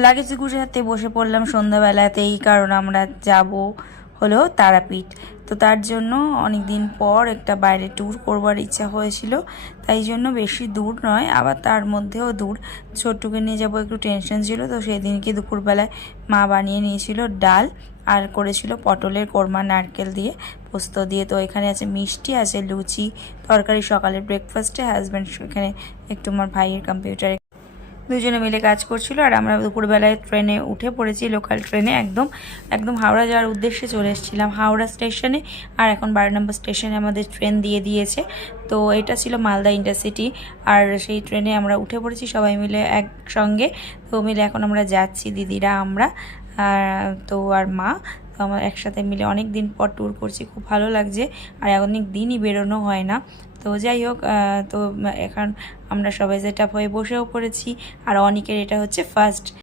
Luggage গুছাতে বসে পড়লাম সন্ধ্যাবেলাতেই, কারণ আমরা যাব হলো তারাপীঠ। তো তার জন্য অনেক দিন পর একটা বাইরে ট্যুর করবার ইচ্ছা হয়েছিল, তাই জন্য বেশি দূর নয়, আবার তার মধ্যেও দূর। ছোট্টুকে নিয়ে যাবো, একটু টেনশন ছিল। তো সেদিনকে দুপুরবেলায় মা বানিয়ে নিয়েছিল ডাল, আর করেছিল পটলের কোরমা নারকেল দিয়ে, পোস্ত দিয়ে। তো এখানে আছে মিষ্টি, আছে লুচি, তরকারি সকালের ব্রেকফাস্টে। হাজব্যান্ড এখানে একটু আমার ভাইয়ের কম্পিউটারে দুজনে মিলে কাজ করছিল, আর আমরা দুপুরবেলায় ট্রেনে উঠে পড়েছি, লোকাল ট্রেনে। একদম একদম হাওড়া যাওয়ার উদ্দেশ্যে চলে এসেছিলাম হাওড়া স্টেশনে, আর এখন 12 নম্বর স্টেশনে আমাদের ট্রেন দিয়ে দিয়েছে। তো এটা ছিল মালদা ইন্টারসিটি, আর সেই ট্রেনে আমরা উঠে পড়েছি সবাই মিলে একসঙ্গে। তো মিলে এখন আমরা যাচ্ছি, দিদিরা, আমরা আর মা। তো আমরা একসাথে মিলে অনেক দিন পর ট্যুর করছি, খুব ভালো লাগছে, আর অনেক দিনই বেরোনো হয় না। তো যাই হোক, তো এখন আমরা সবাই সেট আপ হয়ে বসেও পড়েছি, আর অনেকের এটা হচ্ছে ফার্স্ট